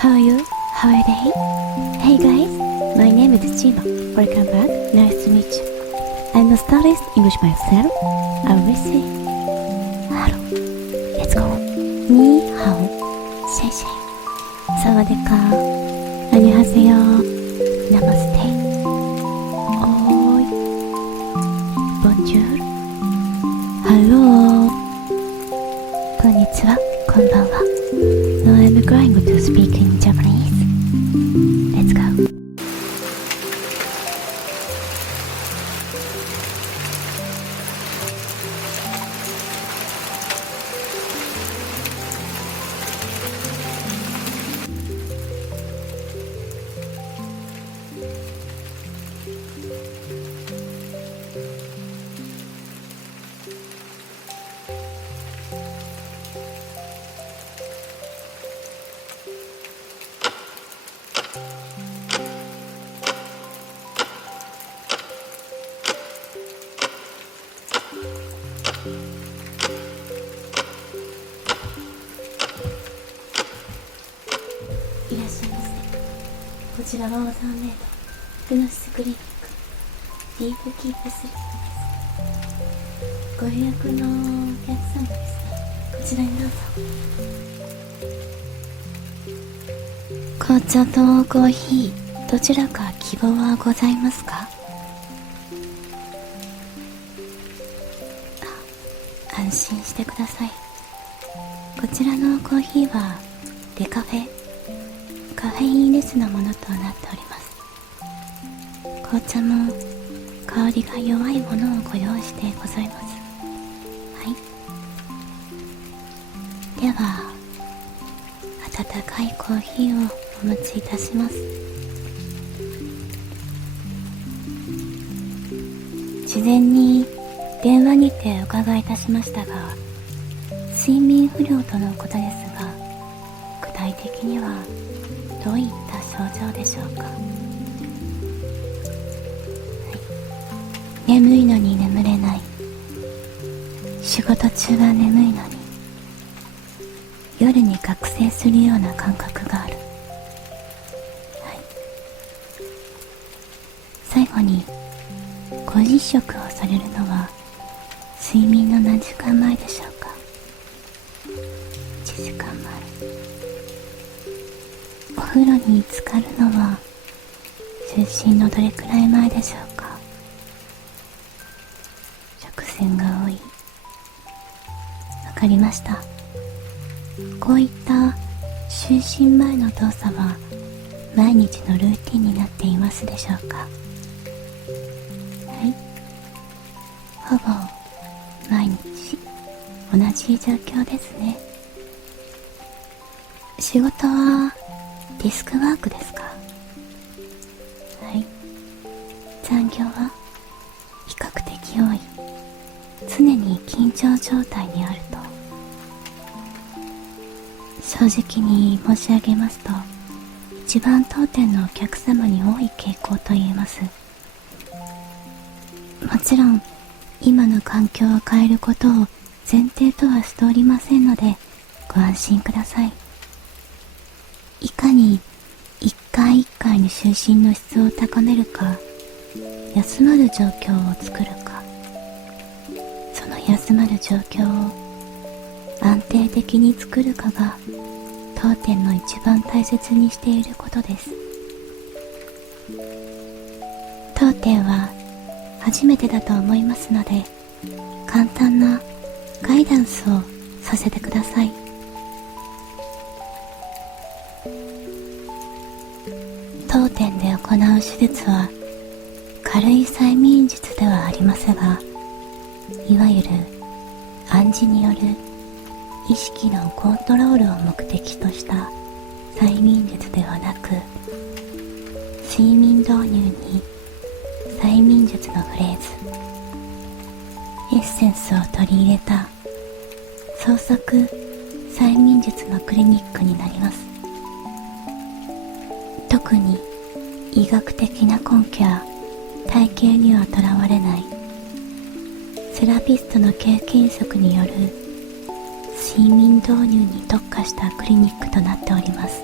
How are you? How are they? Hey guys, my name is Chima. Welcome back. Nice to meet you. I'm a stylist English myself. I will say hello. Let's go. にーハオ、シェイシェイ、サワデカー、アニョハセヨ、ナマステ、オーイ、ボンジュール、ハロー、こんにちは、こんばんは。Now I'm going to speak in Japanese. Let's go. いらっしゃいませ。こちらはオーダーメイドヒプノシスクリニックディープキープスリープです。ご予約のお客様ですね。こちらにどうぞ。紅茶とコーヒーどちらか希望はございますか？安心してください。こちらのコーヒーはデカフェカフェインレスなものとなっております。紅茶も香りが弱いものをご用意してございます。はい。では温かいコーヒーをお持ちいたします。事前に電話にてお伺いいたしましたが、睡眠不良とのことですが、具体的にはどういった症状でしょうか？はい、眠いのに眠れない、仕事中は眠いのに夜に覚醒するような感覚がある。はい、最後にご実食をされるのは睡眠の何時間前でしょうか？1時間前。お風呂に浸かるのは就寝のどれくらい前でしょうか？直線が多い。わかりました。こういった就寝前の動作は毎日のルーティンになっていますでしょうか？はい、ほぼ毎日同じ状況ですね。仕事はディスクワークですか？はい。残業は比較的多い。常に緊張状態にあると。正直に申し上げますと、一番当店のお客様に多い傾向と言えます。もちろん今の環境を変えることを前提とはしておりませんのでご安心ください。いかに一回一回の就寝の質を高めるか、休まる状況を作るか、その休まる状況を安定的に作るかが当店の一番大切にしていることです。当店は初めてだと思いますので、簡単なガイダンスをさせてください。当店で行う手術は軽い催眠術ではありますが、いわゆる暗示による意識のコントロールを目的とした催眠術ではなく、睡眠導入に催眠術のフレーズ、エッセンスを取り入れた創作催眠術のクリニックになります。特に医学的な根拠や体系にはとらわれないセラピストの経験則による睡眠導入に特化したクリニックとなっております。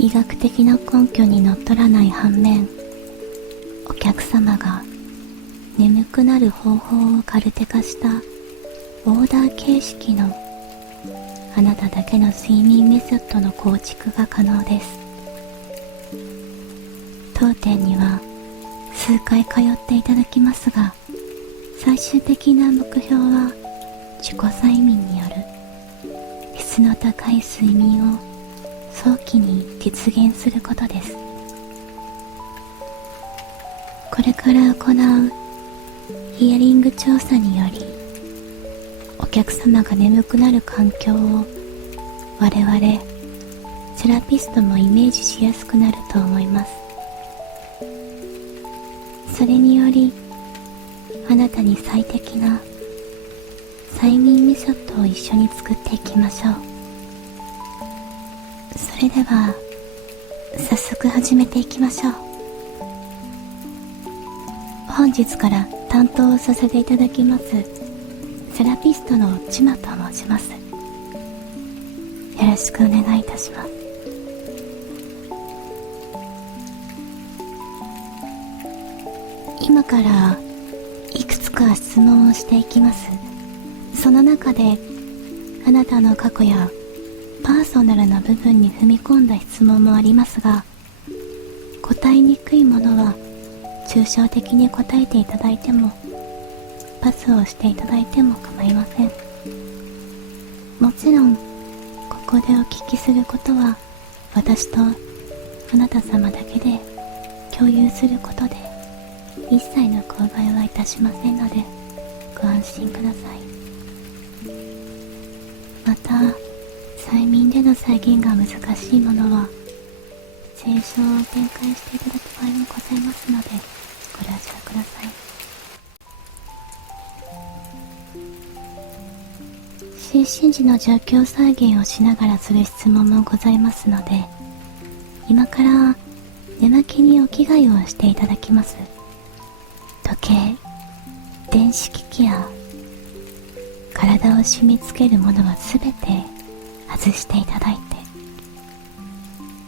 医学的な根拠にのっとらない反面、お客様が眠くなる方法をカルテ化したオーダー形式のあなただけの睡眠メソッドの構築が可能です。当店には数回通っていただきますが、最終的な目標は自己催眠による質の高い睡眠を早期に実現することです。これから行うヒアリング調査により、お客様が眠くなる環境を我々セラピストもイメージしやすくなると思います。それによりあなたに最適な催眠メソッドを一緒に作っていきましょう。それでは早速始めていきましょう。本日から担当させていただきますセラピストのちまと申します。よろしくお願いいたします。今からいくつか質問をしていきます。その中であなたの過去やパーソナルな部分に踏み込んだ質問もありますが、答えにくいものは抽象的に答えていただいてもパスをしていただいても構いません。もちろんここでお聞きすることは私とあなた様だけで共有することで一切の口外はいたしませんのでご安心ください。また催眠での再現が難しいものはシチュエーションを展開していただく場合もございますのでご了承ください。就寝時の状況再現をしながらする質問もございますので、今から寝巻きにお着替えをしていただきます。時計、電子機器や体を締め付けるものはすべて外していただいて、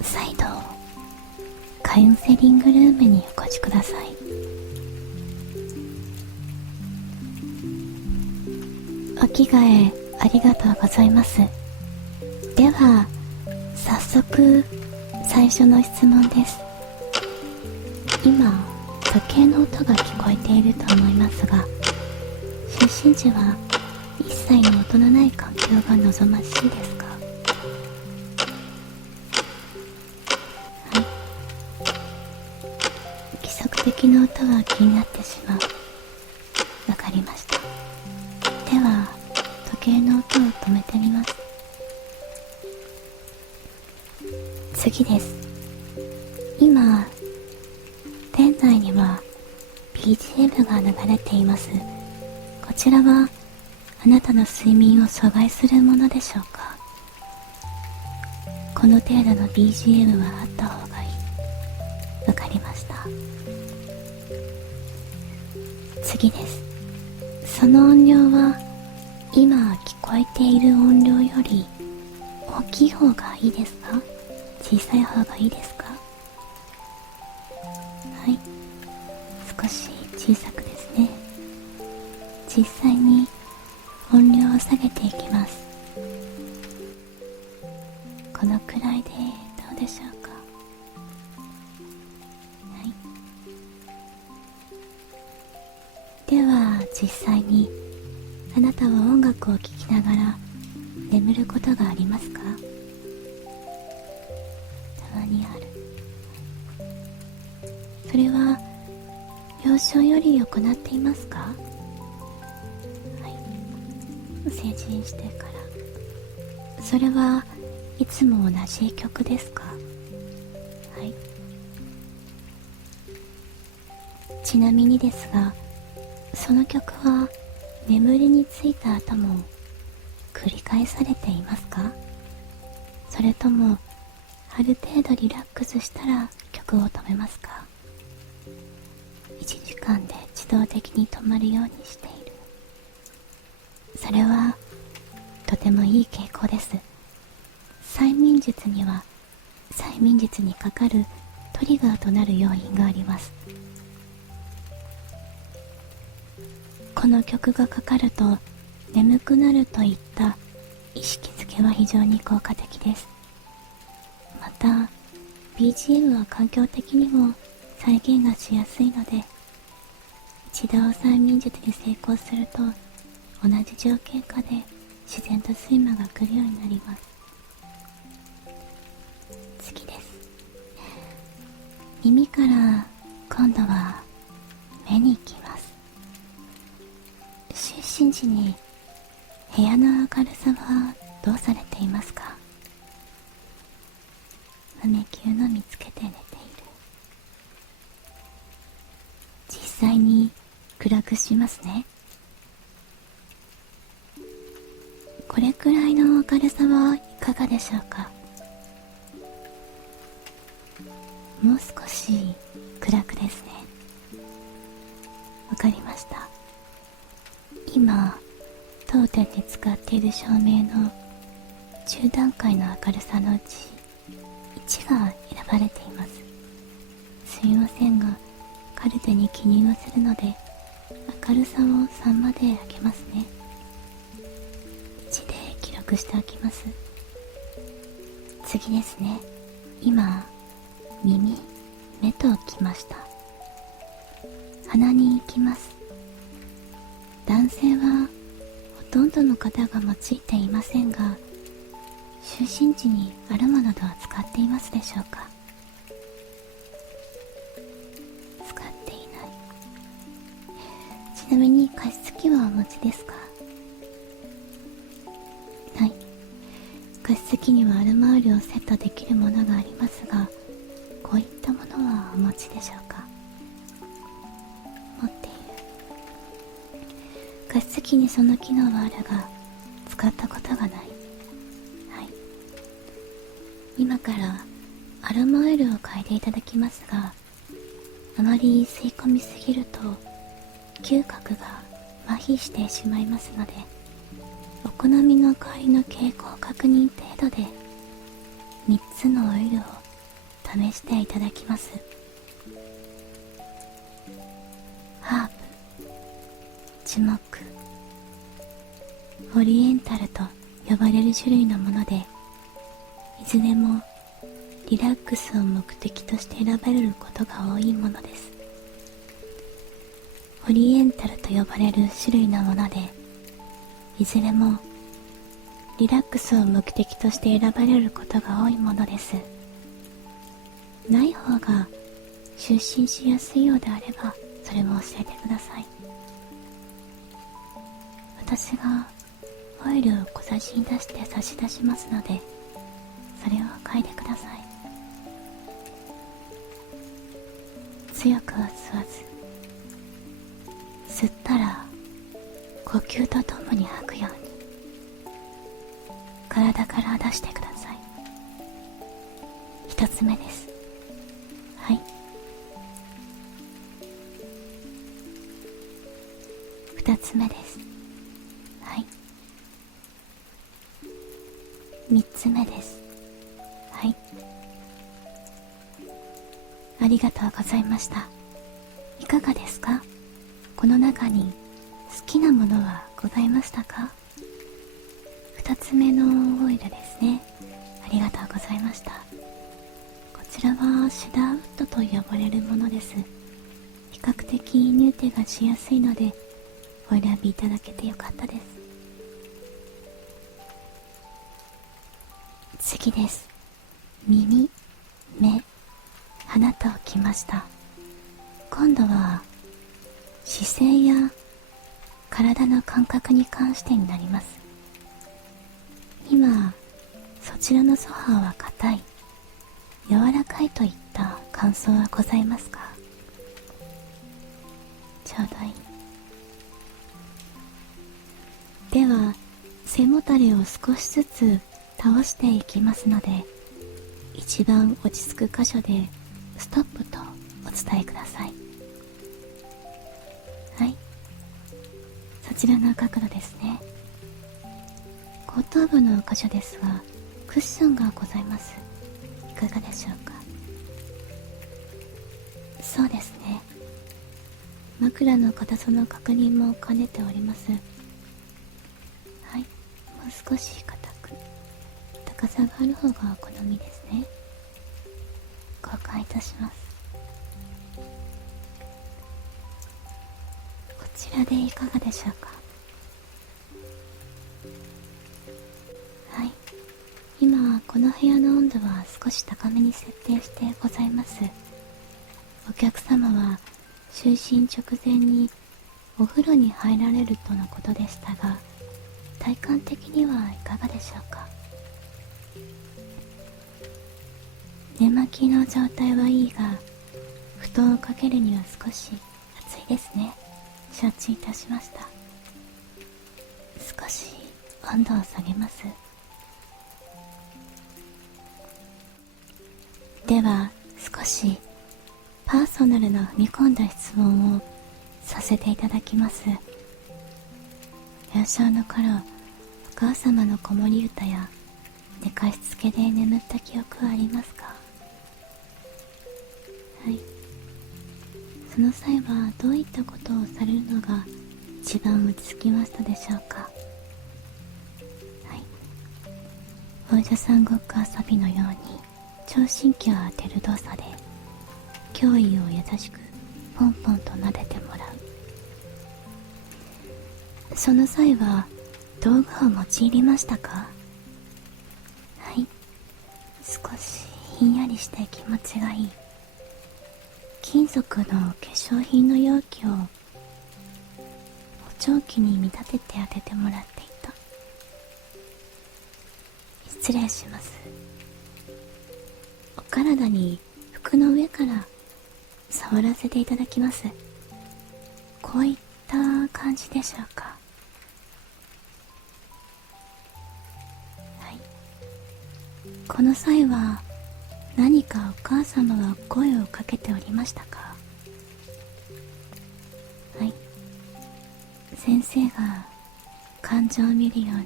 再度カウンセリングルームにお越しください。お着替えありがとうございます。では早速最初の質問です。今時計の音が聞こえていると思いますが、就寝時は一切の音のない環境が望ましいですか？はい。規則的な音は気になってしまう。わかりました。では時計の音を止めてみます。次です。今店内には BGM が流れています。こちらはあなたの睡眠を阻害するものでしょうか？この程度の BGM はあった方がいい。わかりました。次です。その音量は今聞こえている音量より大きい方がいいですか？小さい方がいいですか？はい、少し小さくですね。実際に音量を下げていきます。このくらいでどうでしょうか？はい。では実際にあなたは音楽を聴きながら眠ることがありますか？たまにある。それは幼少より行っていますか？はい。成人してから。それはいつも同じ曲ですか？はい。ちなみにですが、その曲は眠りについた後も繰り返されていますか？それともある程度リラックスしたら曲を止めますか？1時間で自動的に止まるようにしている。それはとてもいい傾向です。催眠術には催眠術にかかるトリガーとなる要因があります。この曲がかかると眠くなるといった意識づけは非常に効果的です。また BGM は環境的にも再現がしやすいので、一度催眠術に成功すると同じ条件下で自然と睡魔が来るようになります。次です。耳から今度は目に行きます。就寝時に部屋の明るさはどうされていますか？胸キューのみつけて寝ている。実際に暗くしますね。これくらいの明るさはいかがでしょうか？もう少し暗くですね。わかりました。今当店で使っている照明の10段階の明るさのうち1が選ばれています。すみませんがカルテに記入をするので明るさを3まで上げますね。1で記録しておきます。次ですね。今耳、目ときました。鼻に行きます。男性はほとんどの方が用いていませんが、就寝時にアロマなどは使っていますでしょうか？使っていない。ちなみに加湿器はお持ちですか？はい。加湿器にはアロマオイルをセットできるものがありますが、こういったものはお持ちでしょうか？持っている。加湿器にその機能はあるが使ったことがない。はい。今からアロマオイルを嗅いでいただきますが、あまり吸い込みすぎると嗅覚が麻痺してしまいますので、お好みの香りの傾向確認程度で3つのオイルを試していただきます。ハーブ、樹木、オリエンタルと呼ばれる種類のもので、いずれもリラックスを目的として選ばれることが多いものです。オリエンタルと呼ばれる種類のもので、いずれもリラックスを目的として選ばれることが多いものです。ない方が就寝しやすいようであれば、それも教えてください。私がオイルを小さじに出して差し出しますので、それを嗅いでください。強くは吸わず、吸ったら呼吸とともに吐くように体から出してください。一つ目です。はい。二つ目です。はい。三つ目です。はい。ありがとうございました。いかがですか？この中に好きなものはございましたか？二つ目のオイルですね。ありがとうございました。こちらはシダーウッドと呼ばれるものです。比較的入手がしやすいのでお選びいただけてよかったです。次です。耳、目、鼻ときました。今度は姿勢や体の感覚に関してになります。今そちらのソファーは硬い、柔らかいといった感想はございますか？ちょうどいい。では背もたれを少しずつ倒していきますので、一番落ち着く箇所でストップとお伝えください。はい、そちらの角度ですね。後頭部の箇所ですがクッションがございます。いかがでしょうか。そうですね。枕の硬さの確認も兼ねております。はい、もう少し硬く、高さがある方がお好みですね。交換いたします。こちらでいかがでしょうか。はい、今この部屋の温度は少し高めに設定してございます。お客様は就寝直前にお風呂に入られるとのことでしたが、体感的にはいかがでしょうか。寝巻きの状態はいいが、布団をかけるには少し暑いですね。承知いたしました。少し温度を下げます。では少しパーソナルな踏み込んだ質問をさせていただきます。幼少の頃、お母様の子守歌や寝かしつけで眠った記憶はありますか？はい。その際はどういったことをされるのが一番落ち着きましたでしょうか？はい。お医者さんごっこ遊びのように聴診器を当てる動作で胸囲を優しくポンポンと撫でてもらう。その際は道具を用いりましたか？はい。少しひんやりして気持ちがいい金属の化粧品の容器を補聴器に見立てて当ててもらっていた。失礼します。お体に服の上から触らせていただきます。こういった感じでしょうか。はい。この際は何かお母様は声をかけておりましたか？はい。先生が感情を見るように、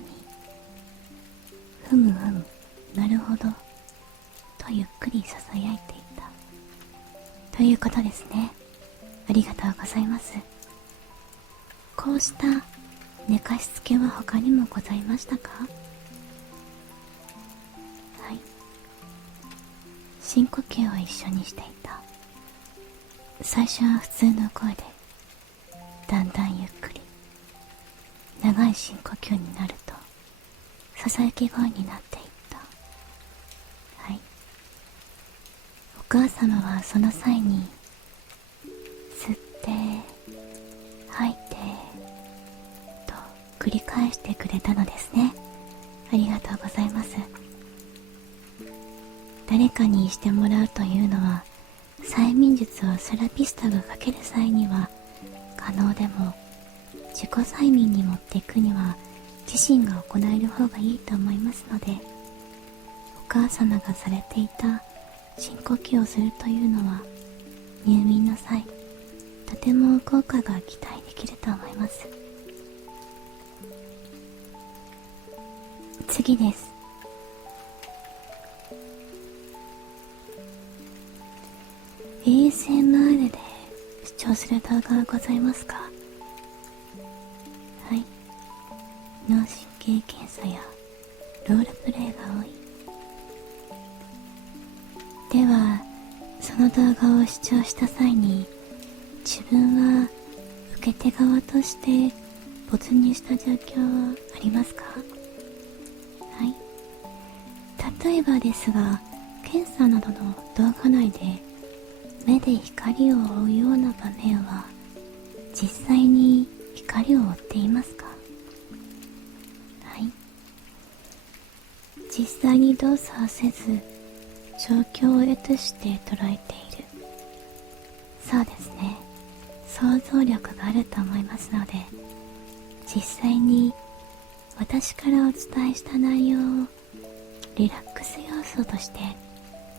ふむふむ、なるほど、とゆっくりささやいていた。ということですね。ありがとうございます。こうした寝かしつけは他にもございましたか？はい。深呼吸を一緒にしていた。最初は普通の声で、だんだんゆっくり長い深呼吸になるとささやき声になっていった。はい。お母様はその際に吸って吐いてと繰り返してくれたのですね。ありがとうございます。誰かにしてもらうというのは、催眠術をセラピストがかける際には可能でも、自己催眠に持っていくには自身が行える方がいいと思いますので、お母様がされていた深呼吸をするというのは入眠の際、とても効果が期待できると思います。次です。ASMR で視聴する動画はございますか？はい。脳神経検査やロールプレイが多い。では、その動画を視聴した際に、自分は受け手側として没入した状況はありますか？はい。例えばですが、検査などの動画内で目で光を追うような場面は実際に光を追っていますか？はい。実際に動作はせず状況を得して捉えている。そうですね。想像力があると思いますので、実際に私からお伝えした内容をリラックス要素として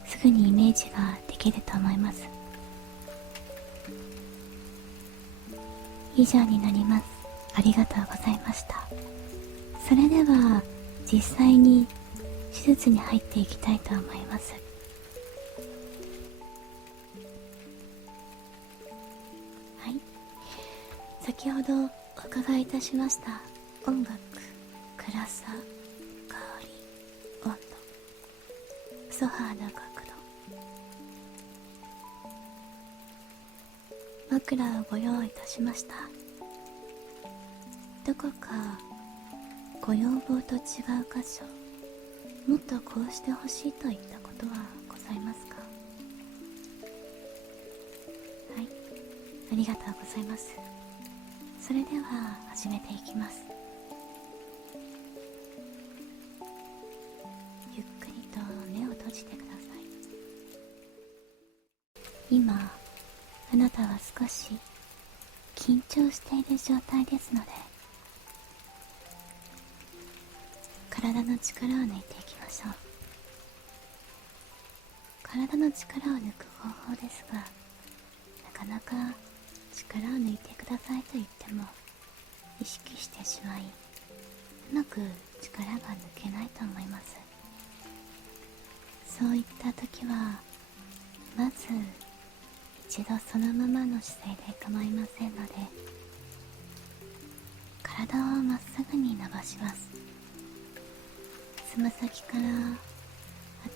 すぐにイメージができると思います。以上になります。ありがとうございました。それでは実際に手術に入っていきたいと思います。先ほどお伺いいたしました音楽、暗さ、香り、温度、ソファーの角度、枕をご用意いたしました。どこかご要望と違う箇所、もっとこうしてほしいといったことはございますか？はい、ありがとうございます。それでは始めていきます。ゆっくりと目を閉じてください。今あなたは少し緊張している状態ですので、体の力を抜いていきましょう。体の力を抜く方法ですが、なかなか力を抜いてくださいと言っても意識してしまい、うまく力が抜けないと思います。そういった時はまず一度そのままの姿勢で構いませんので、体をまっすぐに伸ばします。つま先から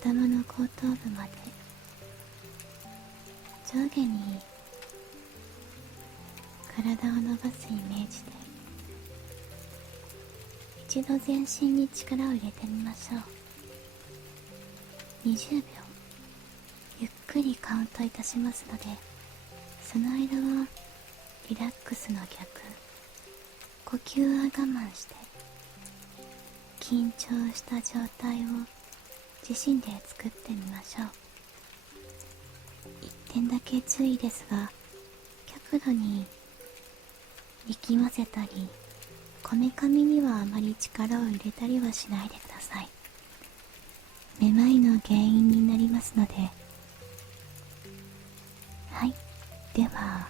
頭の後頭部まで上下に体を伸ばすイメージで、一度全身に力を入れてみましょう。20秒ゆっくりカウントいたしますので、その間はリラックスの逆、呼吸は我慢して緊張した状態を自身で作ってみましょう。一点だけ注意ですが、極度に力ませたりこめかみにはあまり力を入れたりはしないでください。めまいの原因になりますので。はい、では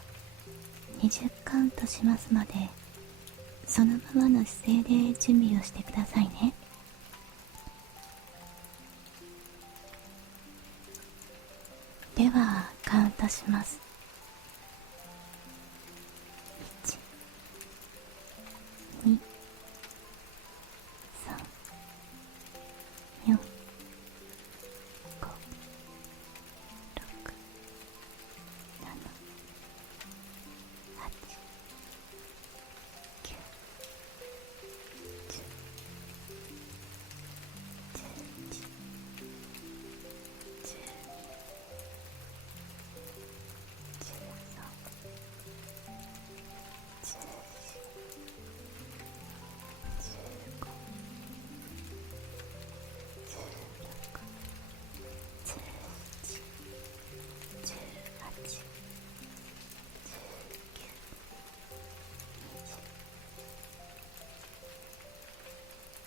20カウントしますので、そのままの姿勢で準備をしてくださいね。ではカウントします。1、2、3、4、5、6、7、8、9、10、11、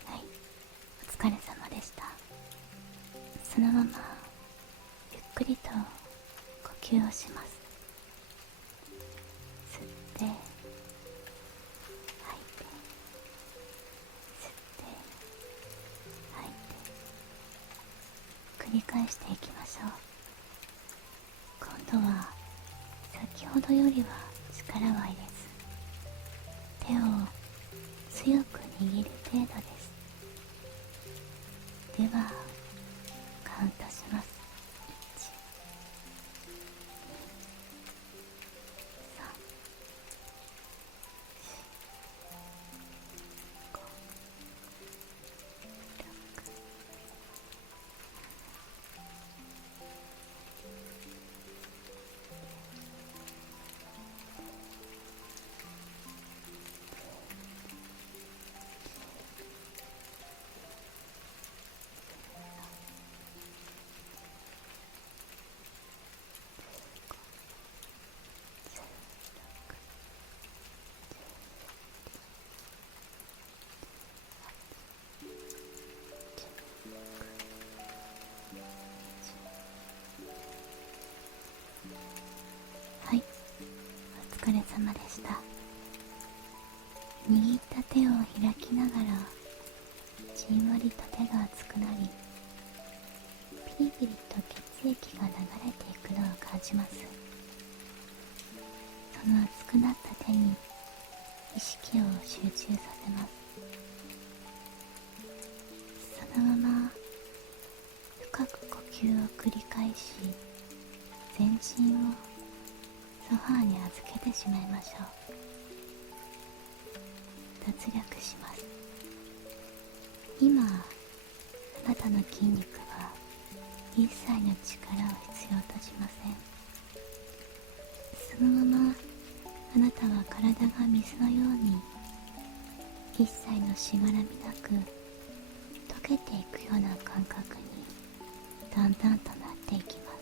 はい、お疲れ様でした。そのままゆっくりと呼吸をします。吸って吐いて、吸って吐いて、繰り返していきましょう。今度は先ほどよりは力は入れず、手を強く握る程度です。ではカウントします。はい、お疲れ様でした。握った手を開きながらじんわりと手が熱くなり、ピリピリと血液が流れていくのを感じます。その熱くなった手に意識を集中させます。そのまま深く呼吸を繰り返し、全身をソファーに預けてしまいましょう。脱力します。今あなたの筋肉は一切の力を必要としません。そのままあなたは体が水のように一切のしがらみなく溶けていくような感覚にだんだんとなっていきます。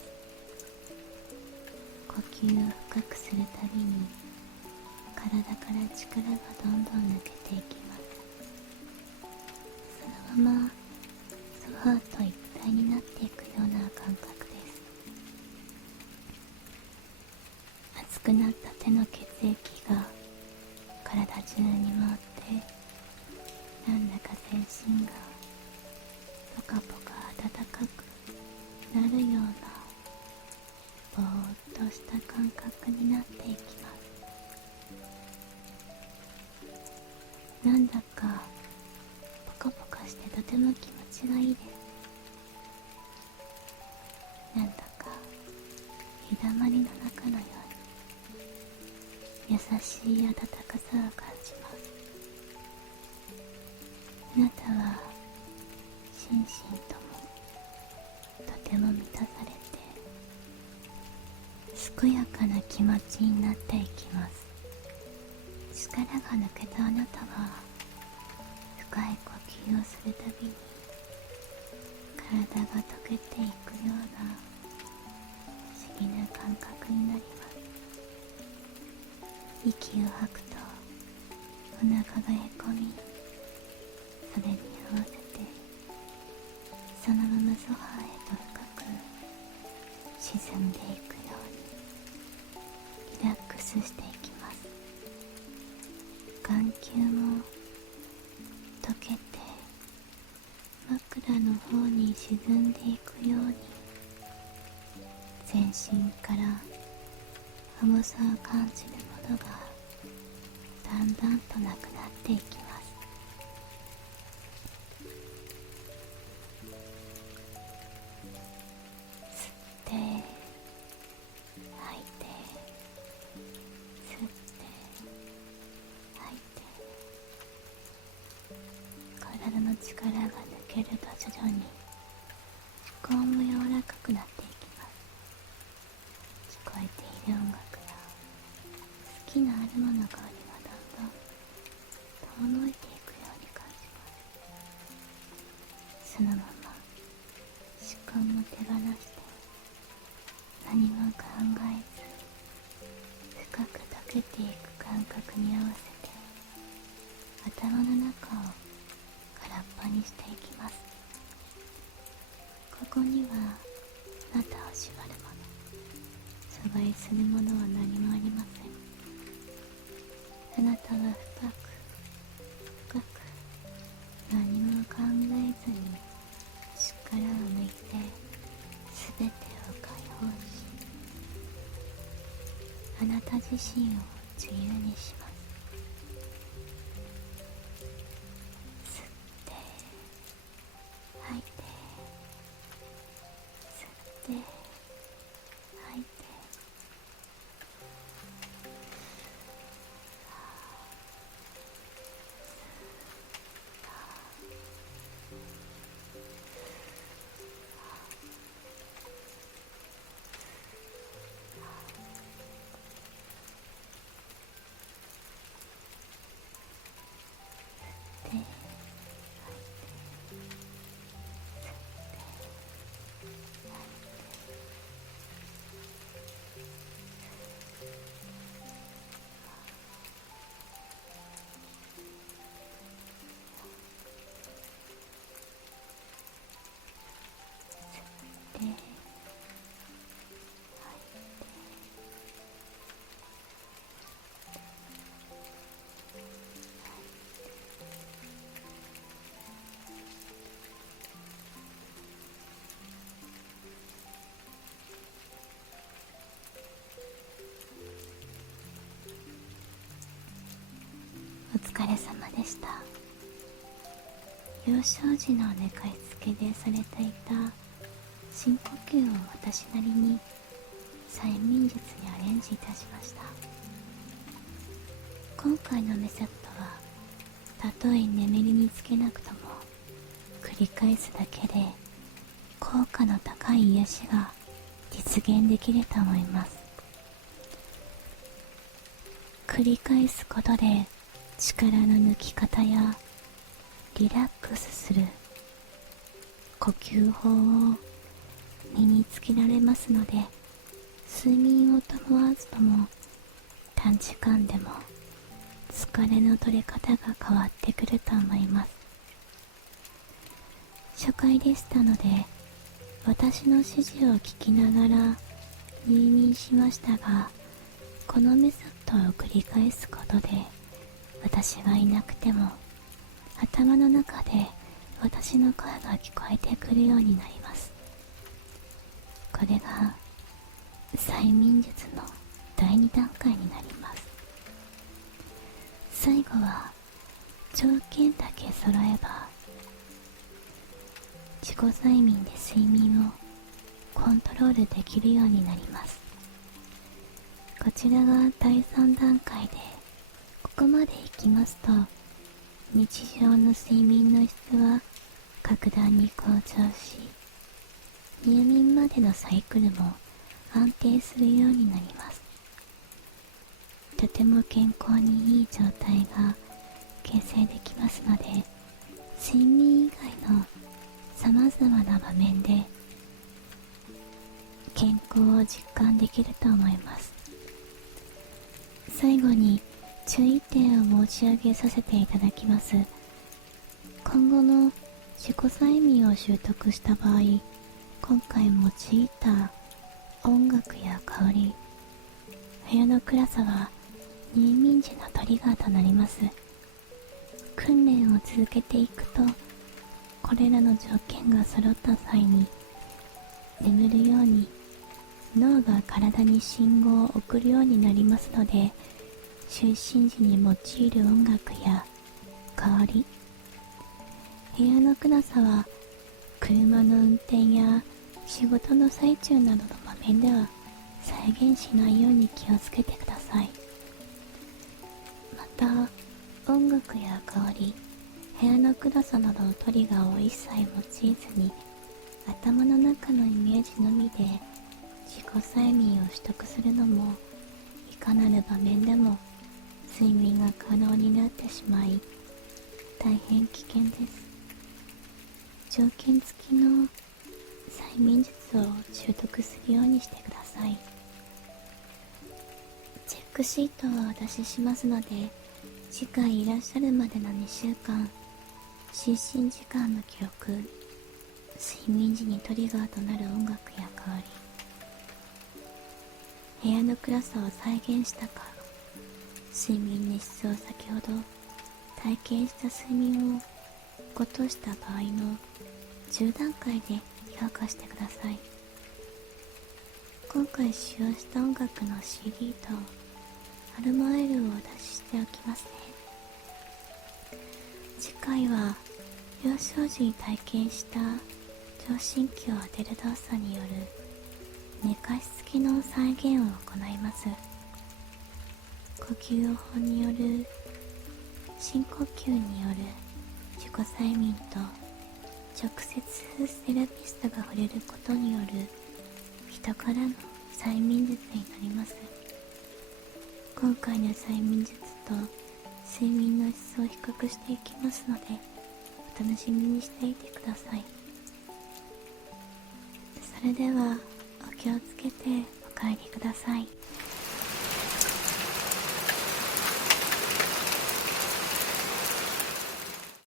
呼吸を深くするたびに体から力がどんどん抜けていきます。そのままソファーと一体になっていくような感覚です。熱くなった手の血液が体中に回って、なんだか全身がポカポカ暖かくなるようなぼーっとした感覚になっていきます。なんだかポカポカしてとても気持ちがいいです。なんだか日だまりの中のように優しい温かさを感じます。あなたは心身ともとても満たされて健やかな気持ちになっていきます。力が抜けたあなたは深い呼吸をするたびに体が溶けていくような不思議な感覚になります。息を吐くとお腹がへこみ、それに合わせてそのままソファーへと深く沈んでいくようにリラックスしていきます。眼球も溶けて枕の方に沈んでいくように、全身から重さを感じるものがだんだんとなくなっていきます。吸って吐いて、吸って吐いて、体の力が抜けると徐々に気候も柔らかくなっていきます。聞こえている音楽や好きなあるものがあればだんだん遠のいていくように感じます。そのまま思考も手放して何も考えず深く溶けていく感覚に合わせて頭の中を空っぽにしていきます。ここにはあなたを縛るもの、阻害するものは何もありません。あなたは深く深く何も考えずに力を抜いて全てを解放し、あなた自身を自由にします。吸って吐いて、吸って吐いて、お疲れ様でした。幼少時の寝かしつけでされていた深呼吸を私なりに催眠術にアレンジいたしました。今回のメソッドは、たとえ眠りにつけなくとも繰り返すだけで効果の高い癒しが実現できると思います。繰り返すことで力の抜き方やリラックスする呼吸法を身につけられますので、睡眠を伴わずとも短時間でも疲れの取れ方が変わってくると思います。初回でしたので、私の指示を聞きながら入眠しましたが、このメソッドを繰り返すことで、私がいなくても頭の中で私の声が聞こえてくるようになります。これが催眠術の第2段階になります。最後は条件だけ揃えば、自己催眠で睡眠をコントロールできるようになります。こちらが第3段階で、ここまでいきますと日常の睡眠の質は格段に向上し、入眠までのサイクルも安定するようになります。とても健康にいい状態が形成できますので、睡眠以外の様々な場面で健康を実感できると思います。最後に注意点を申し上げさせていただきます。今後の自己催眠を習得した場合、今回用いた音楽や香り、部屋の暗さは入眠時のトリガーとなります。訓練を続けていくと、これらの条件が揃った際に、眠るように脳が体に信号を送るようになりますので、就寝時に用いる音楽や香り、部屋の暗さは車の運転や仕事の最中などの場面では再現しないように気をつけてください。また、音楽や香り、部屋の暗さなどのトリガーを一切用いずに、頭の中のイメージのみで自己催眠を取得するのも、いかなる場面でも睡眠が可能になってしまい、大変危険です。条件付きの催眠術を習得するようにしてください。チェックシートをお出ししますので、次回いらっしゃるまでの2週間、就寝時間の記録、睡眠時にトリガーとなる音楽や香り、部屋の暗さを再現したか、睡眠の質を先ほど体験した睡眠をごとした場合の10段階で評価してください。今回使用した音楽の CD とアロマオイルをお出ししておきますね。次回は幼少時に体験した聴診器を当てる動作による寝かしつきの再現を行います。呼吸法による深呼吸による自己催眠と、直接セラピストが触れることによる人からの催眠術になります。今回の催眠術と睡眠の質を比較していきますので、お楽しみにしていてください。それではお気をつけてお帰りください。